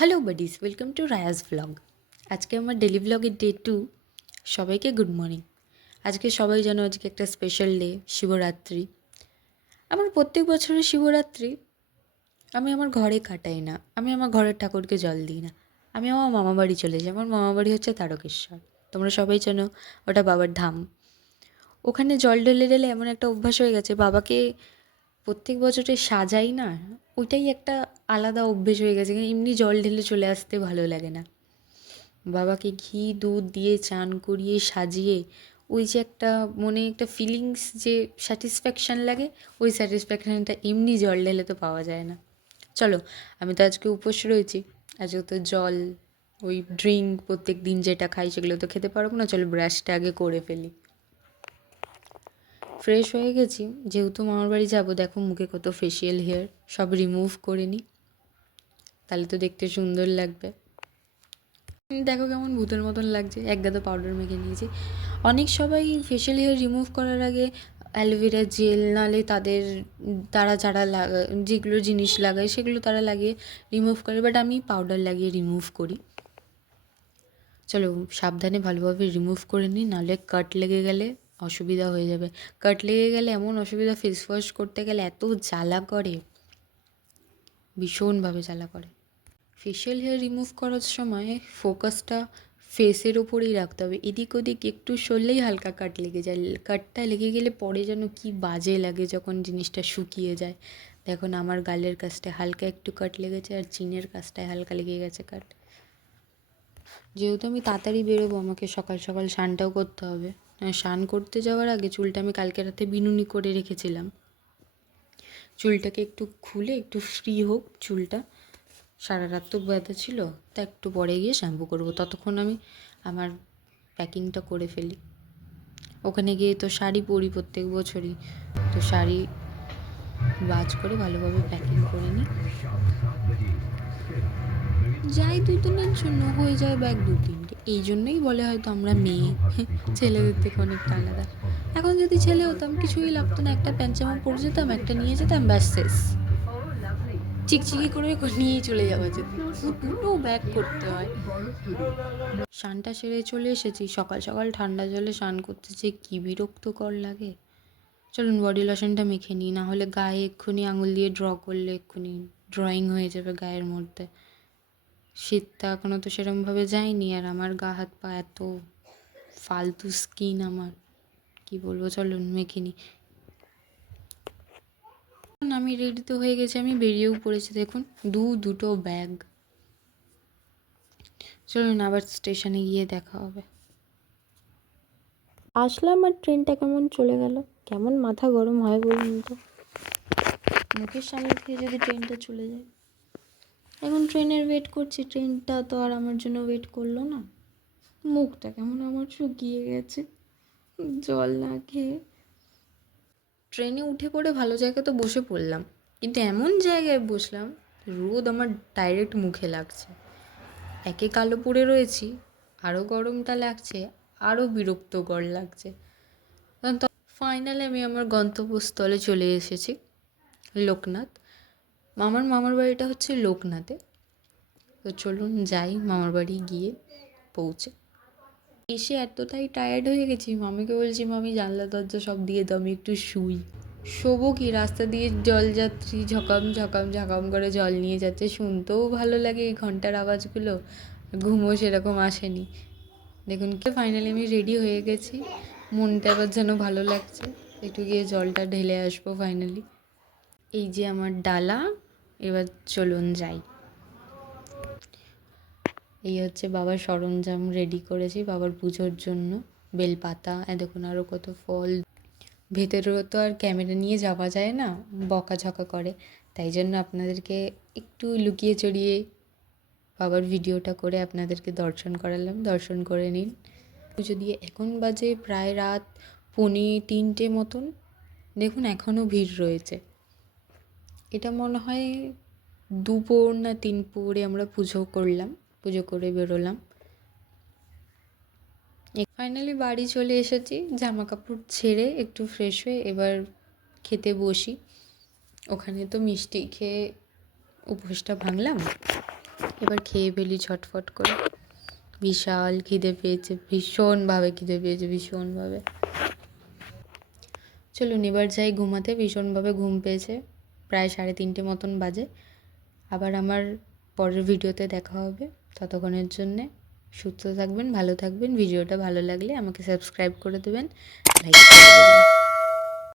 Hello buddies, welcome to Raya's vlog. আজকে আমার daily ভ্লগের day 2। সবাইকে গুড মর্নিং। আজকে সবাই জানো আজকে একটা স্পেশাল ডে, শিবরাত্রি। আমার প্রত্যেক বছরের শিবরাত্রি আমি আমার ঘরে কাটাই না, আমি আমার ঘরের ঠাকুরকে জল দিই না, আমি আমার মামা বাড়ি চলে যাই। আমার মামা বাড়ি হচ্ছে তারকেশ্বর, তোমরা সবাই জানো ওটা বাবার ধাম। ওখানে জল ঢেলে ঢেলে এমন একটা অভ্যাস হয়ে গেছে, বাবাকে প্রত্যেক বছরে সাজাই না, ওইটাই একটা আলাদা অভ্যেস হয়ে গেছে। এমনি জল ঢেলে চলে আসতে ভালো লাগে না, বাবাকে ঘি দুধ দিয়ে চান করিয়ে সাজিয়ে ওই যে একটা মনে একটা ফিলিংস, যে স্যাটিসফ্যাকশান লাগে, ওই স্যাটিসফ্যাকশানটা এমনি জল ঢেলে তো পাওয়া যায় না। চলো, আমি তো আজকে উপোস রয়েছি, আজকে তো জল ওই ড্রিঙ্ক প্রত্যেক দিন যেটা খাই সেগুলো তো খেতে পারবো না। চলো ব্রাশটা আগে করে ফেলি। ফ্রেশ হয়ে গেছি, যেহেতু মামার বাড়ি যাবো। দেখো মুখে কত ফেশিয়াল হেয়ার, সব রিমুভ করে নিই, তাহলে তো দেখতে সুন্দর লাগবে। দেখো কেমন ভূতের মতন লাগছে, এক গাদা পাউডার মেখে নিয়েছি। অনেক সবাই ফেশিয়াল হেয়ার রিমুভ করার আগে অ্যালোভেরা জেল, নালে তারা যারা যেগুলো জিনিস লাগায় সেগুলো তারা লাগিয়ে রিমুভ করে, বাট আমি পাউডার লাগিয়ে রিমুভ করি। চলো সাবধানে ভালোভাবে রিমুভ করে নিই, নাহলে কাট লেগে গেলে অসুবিধা হয়ে যাবে। কাট লেগে গেলে এমন অসুবিধা, ফেস ওয়াশ করতে গেলে এত জ্বালা করে, ভীষণভাবে জ্বালা করে। ফেশিয়াল হেয়ার রিমুভ করার সময় ফোকাসটা ফেসের ওপরেই রাখতে হবে, এদিক ওদিক একটু সরলেই হালকা কাট লেগে যায়। কাটটা লেগে গেলে পরে যেন কি বাজে লাগে যখন জিনিসটা শুকিয়ে যায়। দেখুন আমার গালের কাছটায় হালকা একটু কাট লেগেছে, আর চিনের কাছটায় হালকা লেগে গেছে কাট। যেহেতু আমি তাড়াতাড়ি বেরোবো, আমাকে সকাল সকাল স্নানটাও করতে হবে। স্নান করতে যাওয়ার আগে চুলটা আমি কালকে রাতে বিনুনি করে রেখেছিলাম, চুলটাকে একটু খুলে একটু ফ্রি হোক চুলটা, সারা রাত তো ব্যথা ছিল, তা একটু পরে গিয়ে শ্যাম্পু করবো। ততক্ষণ আমি আমার প্যাকিংটা করে ফেলি। ওখানে গিয়ে তো শাড়ি পরি প্রত্যেক বছরই, তো শাড়ি বাজ করে ভালোভাবে প্যাকিং করে নিই। যাই 2 দিনের জন্য হয়ে যায় ব্যাগ 2-3টে, এই জন্যই বলে হয়তো আমরা মেয়ে ছেলেদের থেকে অনেকটা আলাদা। এখন যদি ছেলে হতাম কিছুই লাগতো না, একটা প্যান্ট জামা পরে যেতাম, একটা নিয়ে যেতাম, ব্যাস শেষ, চিকচিকি করে নিয়েই চলে যাওয়া যেত। দুটো ব্যাগ করতে হয়। স্নানটা সেরে চলে এসেছি, সকাল সকাল ঠান্ডা জলে স্নান করতে যে কী বিরক্তকর লাগে। চলুন বডি লোশনটা মেখে নিই, না হলে গায়ে এক্ষুনি আঙুল দিয়ে ড্র করলে এক্ষুনি ড্রয়িং হয়ে যাবে গায়ের মধ্যে। শীতটা এখনও তো সেরকমভাবে যায়নি, আর আমার গা হাত পা এত ফালতু স্কিন আমার, কি বলবো। চলুন মেখে নিই। আমি রেডি তো হয়ে গেছি, আমি বেরিয়েও পড়েছি। দেখুন দুটো ব্যাগ। চলুন আবার স্টেশনে গিয়ে দেখা হবে। আসলাম আর ট্রেনটা কেমন চলে গেল, কেমন মাথা গরম হয় বলুন তো, মুখের সামনে থেকে যদি ট্রেনটা চলে যায়। এখন ট্রেনের ওয়েট করছি, ট্রেনটা তো আর আমার জন্য ওয়েট করলো না। মুখটা কেমন আমার শুকিয়ে গেছে জল না খেয়ে। ট্রেনে উঠে পড়ে ভালো জায়গায় তো বসে পড়লাম, কিন্তু এমন জায়গায় বসলাম রোদ আমার ডাইরেক্ট মুখে লাগছে। একে কালো পড়ে রয়েছি, আরও গরমটা লাগছে, আরও বিরক্তকর লাগছে। ফাইনালি আমি আমার গন্তব্যস্থলে চলে এসেছি, লোকনাথ। মামার বাড়িটা হচ্ছে লোকনাথে। তো চলুন যাই মামার বাড়ি গিয়ে পৌঁছে। এসে এতটাই টায়ার্ড হয়ে গেছি, মামিকে বলছি মামি জানলা দরজা সব দিয়ে দাও, আমি একটু শুই। শোবো কি, রাস্তা দিয়ে জলযাত্রী ঝকাম ঝকাম ঝকাম করে জল নিয়ে যাচ্ছে, শুনতেও ভালো লাগে এই ঘন্টার আওয়াজগুলো, ঘুমও সেরকম আসেনি। দেখুন কি ফাইনালি আমি রেডি হয়ে গেছি, মনটা এবার যেন ভালো লাগছে, একটু গিয়ে জলটা ঢেলে আসবো ফাইনালি। এই যে আমার ডালা, এবার চলুন যাই। এই হচ্ছে বাবার সরঞ্জাম রেডি করেছি বাবার পুজোর জন্য, বেলপাতা, দেখুন আরও কত ফল। ভেতরেও তো আর ক্যামেরা নিয়ে যাওয়া যায় না, বকাঝকা করে, তাই জন্য আপনাদেরকে একটু লুকিয়ে চড়িয়ে বাবার ভিডিওটা করে আপনাদেরকে দর্শন করালাম, দর্শন করে নিন। পুজো দিয়ে এখন বাজে প্রায় রাত 2:45 মতন। দেখুন এখনও ভিড় রয়েছে। এটা মনে হয় 2 না 3 পরে আমরা পুজো করলাম, পুজো করে বেরোলাম। ফাইনালি বাড়ি চলে এসেছি, জামা কাপড় ছেড়ে একটু ফ্রেশ হয়ে এবার খেতে বসি। ওখানে তো মিষ্টি খেয়ে উপোসটা ভাঙলাম, এবার খেয়ে ফেলি ছটফট করে। বিশাল খিদে পেয়েছে, ভীষণভাবে খিদে পেয়েছে, ভীষণভাবে। চলুন এবার যাই ঘুমাতে, ভীষণভাবে ঘুম পেয়েছে। প্রায় 3:30 মতন বাজে। আবার আমার পরের ভিডিওতে দেখা হবে। ততক্ষণের জন্যে সুস্থ থাকবেন, ভালো থাকবেন। ভিডিওটা ভালো লাগলে আমাকে সাবস্ক্রাইব করে দেবেন, লাইক করে দেবেন।